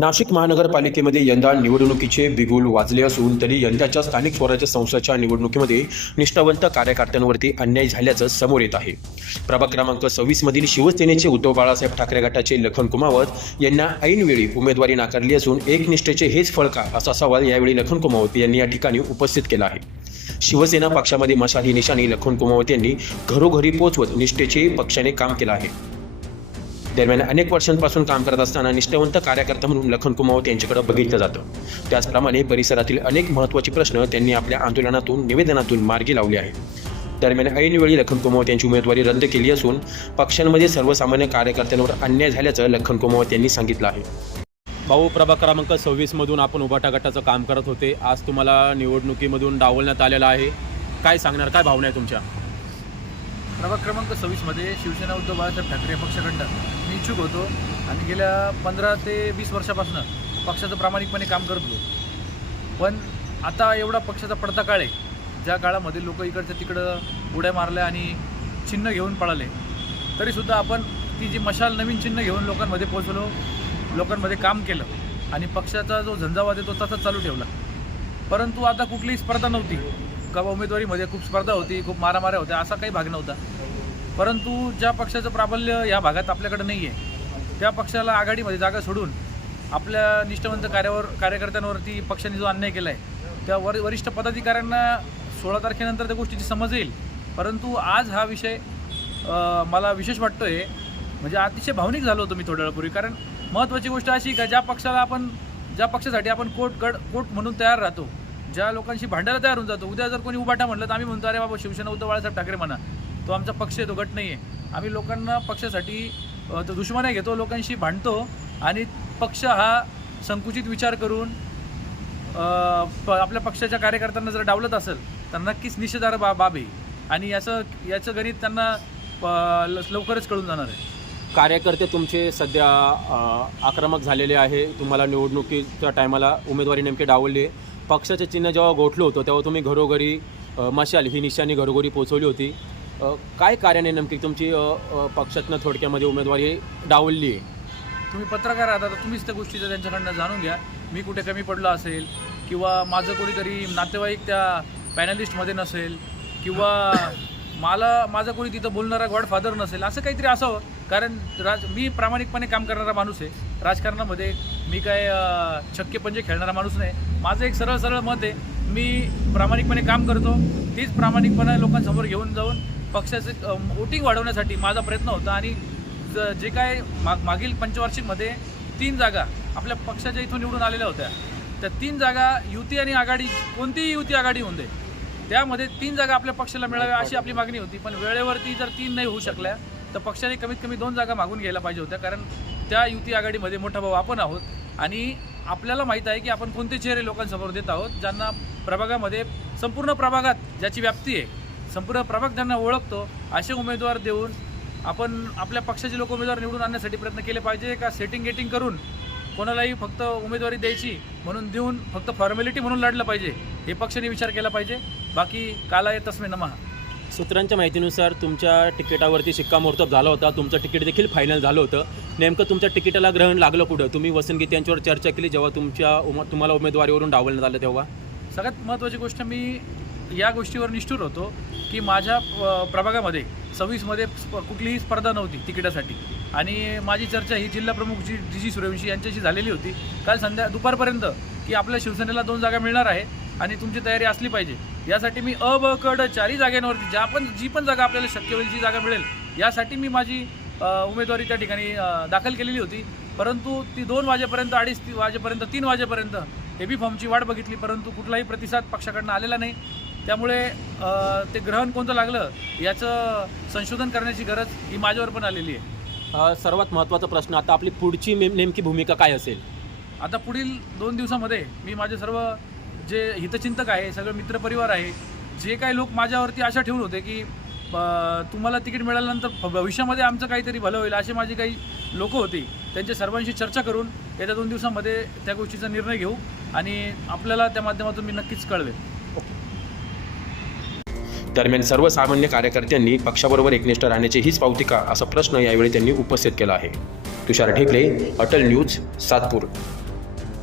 नाशिक महानगरपालिकेमध्ये यंदा निवडणुकीचे बिगुल वाजले असून तरी यंदाच्या स्थानिक स्वराज्य संस्थेच्या निवडणुकीमध्ये निष्ठावंत कार्यकर्त्यांवरती अन्याय झाल्याचं समोर येत आहे. प्रभाग क्रमांक सव्वीसमधील शिवसेनेचे उद्धव बाळासाहेब ठाकरे गटाचे लखन कुमावत यांना ऐनवेळी उमेदवारी नाकारली असून एकनिष्ठेचे हेच फळ का असा सवाल यावेळी लखन कुमावत यांनी या ठिकाणी उपस्थित केला आहे. शिवसेना पक्षामध्ये मशाली निशाणी लखन कुमावत यांनी घरोघरी पोहोचवत निष्ठेचे पक्षाने काम केलं आहे. दरम्यान अनेक वर्षांपासून काम करत असताना निष्ठावंत कार्यकर्ता म्हणून लखन कुमावत यांच्याकडे बघितलं जातं. त्याचप्रमाणे परिसरातील अनेक महत्त्वाचे प्रश्न त्यांनी आपल्या आंदोलनातून निवेदनातून मार्गी लावले आहेत. दरम्यान ऐनवेळी लखन कुमावत यांची उमेदवारी रद्द केली असून पक्षांमध्ये सर्वसामान्य कार्यकर्त्यांवर अन्याय झाल्याचं लखन कुमावत यांनी सांगितलं आहे. भाऊ प्रभाग क्रमांक सव्वीसमधून आपण उभाटा गटाचं काम करत होते. आज तुम्हाला निवडणुकीमधून डावलण्यात आलेलं आहे. काय सांगणार? काय भावना आहे तुमच्या? प्रभाग क्रमांक सव्वीसमध्ये शिवसेना उद्धव बाळासाहेब ठाकरे पक्षखंड मी इच्छुक होतो आणि गेल्या पंधरा ते वीस वर्षापासून पक्षाचं प्रामाणिकपणे काम करत होतो. पण आता एवढा पक्षाचा पडता काळ आहे. ज्या काळामध्ये लोक इकडच्या तिकडं उड्या मारल्या आणि चिन्ह घेऊन पळाले तरीसुद्धा आपण ती जी मशाल नवीन चिन्ह घेऊन लोकांमध्ये पोचलो लोकांमध्ये काम केलं आणि पक्षाचा जो झंझावाद आहे तो तसाच चालू ठेवला. परंतु आता कुठलीही स्पर्धा नव्हती. का उमेदवारीमध्ये खूप स्पर्धा होती खूप मारामाऱ्या होत्या असा काही भाग नव्हता. परंतु ज्या पक्षाचं प्राबल्य या भागात आपल्याकडे नाही आहे त्या पक्षाला आघाडीमध्ये जागा सोडून आपल्या निष्ठवंत कार्यावर कार्यकर्त्यांवरती पक्षाने जो अन्याय केला आहे त्या वर वरिष्ठ पदाधिकाऱ्यांना सोळा तारखेनंतर त्या गोष्टीची समज येईल. परंतु आज हा विषय मला विशेष वाटतोय म्हणजे अतिशय भावनिक झालो होतो मी थोड्या वेळापूर्वी. कारण महत्त्वाची गोष्ट अशी का ज्या पक्षाला आपण ज्या पक्षासाठी आपण कोट गड कोट म्हणून तयार राहतो ज्या लोकांशी भांडायला तयार होऊन जातो उद्या जर कोणी उभाटा म्हणलं तर आम्ही म्हणतो अरे बाबा शिवसेना उद्धव बाळासाहेब ठाकरे म्हणा. तो आमचा पक्ष आहे तो गट नाही आहे आम्ही लोकांना पक्षासाठी तो दुश्मना घेतो लोकांशी भांडतो आणि पक्ष हा संकुचित विचार करून प- आपल्या पक्षाच्या कार्यकर्त्यांना जर डावलत असेल तर नक्कीच निषेधार बा बाब आहे. आणि याचं याचं गणित त्यांना प- लवकरच कळून जाणार आहे. कार्यकर्ते तुमचे सध्या आक्रमक झालेले आहे. तुम्हाला निवडणुकीच्या टायमाला उमेदवारी नेमकी डावलली आहे. पक्षाचे चिन्ह जेव्हा गोठलं होतं तेव्हा तुम्ही घरोघरी मशाल ही निशाणी घरोघरी पोचवली होती. काय कार्याने नेमकी तुमची पक्षातनं थोडक्यामध्ये उमेदवारी डावलली आहे? तुम्ही पत्रकार आहात आता तुम्हीच त्या गोष्टीचं त्यांच्याकडनं जाणून घ्या. मी कुठे कमी पडलो असेल किंवा माझं कोणीतरी नातेवाईक त्या पॅनलिस्टमध्ये नसेल किंवा मला माझं कोणी तिथं बोलणारा गॉडफादर नसेल असं काहीतरी असावं. कारण राज मी प्रामाणिकपणे काम करणारा माणूस आहे. राजकारणामध्ये मी काय छक्के पंजे खेळणारा माणूस नाही. माझं एक सरळ सरळ मत आहे मी प्रामाणिकपणे काम करतो. तीच प्रामाणिकपणे लोकांसमोर घेऊन जाऊन पक्षाचं वोटिंग वाढवण्यासाठी माझा प्रयत्न होता. आणि ज- जे काय माग मागील पंचवार्षिकमध्ये तीन जागा आपल्या पक्षाच्या इथून निवडून आलेल्या होत्या. त्या तीन जागा युती आणि आघाडी कोणतीही युती आघाडी होऊन दे. त्यामध्ये तीन जागा आपल्या पक्षाला मिळाव्या अशी आपली मागणी होती. पण वेळेवरती जर तीन नाही होऊ शकल्या तर पक्षाने कमीत कमी दोन जागा मागून घ्यायला पाहिजे होत्या. कारण त्या युती आघाडीमध्ये मोठा भाऊ आपण आहोत. आणि आपल्याला माहीत आहे की आपण कोणते चेहरे लोकांसमोर देत आहोत ज्यांना प्रभागामध्ये संपूर्ण प्रभागात ज्याची व्याप्ती आहे संपूर्ण प्रभाग ज्यांना ओळखतो असे उमेदवार देऊन आपण आपल्या पक्षाचे लोक उमेदवार निवडून आणण्यासाठी प्रयत्न केले पाहिजे का सेटिंग गेटिंग करून कोणालाही फक्त उमेदवारी द्यायची म्हणून देऊन फक्त फॉर्मॅलिटी म्हणून लढलं पाहिजे हे पक्षाने विचार केला पाहिजे. बाकी काला आहे तस्मे नमहा सूत्रांच्या माहितीनुसार तुमच्या तिकिटावरती शिक्कामोर्तब झाला होता. तुमचं तिकीट देखील फायनल झालं होतं. नेमकं तुमच्या तिकिटाला ग्रहण लागलं कुठं? तुम्ही वसंत गीते यांच्यावर चर्चा केली जेव्हा तुमच्या उम तुम्हाला उमेदवारीवरून डावलण्यात आलं तेव्हा? सगळ्यात महत्त्वाची गोष्ट मी या गोष्टीवर निष्ठूर होतो की माझ्या प्रभागामध्ये सव्वीसमध्ये स्प- कुठलीही स्पर्धा नव्हती तिकिटासाठी. आणि माझी चर्चा ही जिल्हा प्रमुख जी जी जी सूर्यवंशी यांच्याशी झालेली होती. काल संध्या दुपारपर्यंत की आपल्या शिवसेनेला दोन जागा मिळणार आहे. आणि तुमची तयारी असली पाहिजे. यासाठी मी अ ब क ड चारही जागेवरती ज्या पण जी पण जागा आपल्याला शक्य होईल जी जागा मिळेल यासाठी मी माझी उमेदवारी त्या ठिकाणी दाखल केलेली होती. परंतु ती दोन वाजेपर्यंत अडीच ती वाजेपर्यंत तीन वाजेपर्यंत ए बी फॉर्मची वाट बघितली. परंतु कुठलाही प्रतिसाद पक्षाकडनं आलेला नाही. त्यामुळे ते ग्रहण कोणतं लागलं याचं संशोधन करण्याची गरज ही माझ्यावर पण आलेली आहे. सर्वात महत्त्वाचा प्रश्न आता आपली पुढची नेम नेमकी भूमिका काय असेल? आता पुढील दोन दिवसामध्ये मी माझे सर्व जे हितचिंतक आहे सगळं मित्रपरिवार आहे जे काही लोक माझ्यावरती आशा ठेवून होते की तुम्हाला तिकीट मिळाल्यानंतर भ- भविष्यामध्ये आमचं काहीतरी भलं होईल असे माझे काही लोक होते. त्यांच्या सर्वांशी चर्चा करून येत्या दोन दिवसामध्ये त्या गोष्टीचा निर्णय घेऊ आणि आपल्याला त्या माध्यमातून मी नक्कीच कळवेल दरम्यान सर्वसामान्य कार्यकर्त्यांनी पक्षाबरोबर एकनिष्ठ राहण्याची हीच पावती का असा प्रश्न यावेळी त्यांनी उपस्थित केला आहे. तुषार ढेकले अटल न्यूज सातपूर.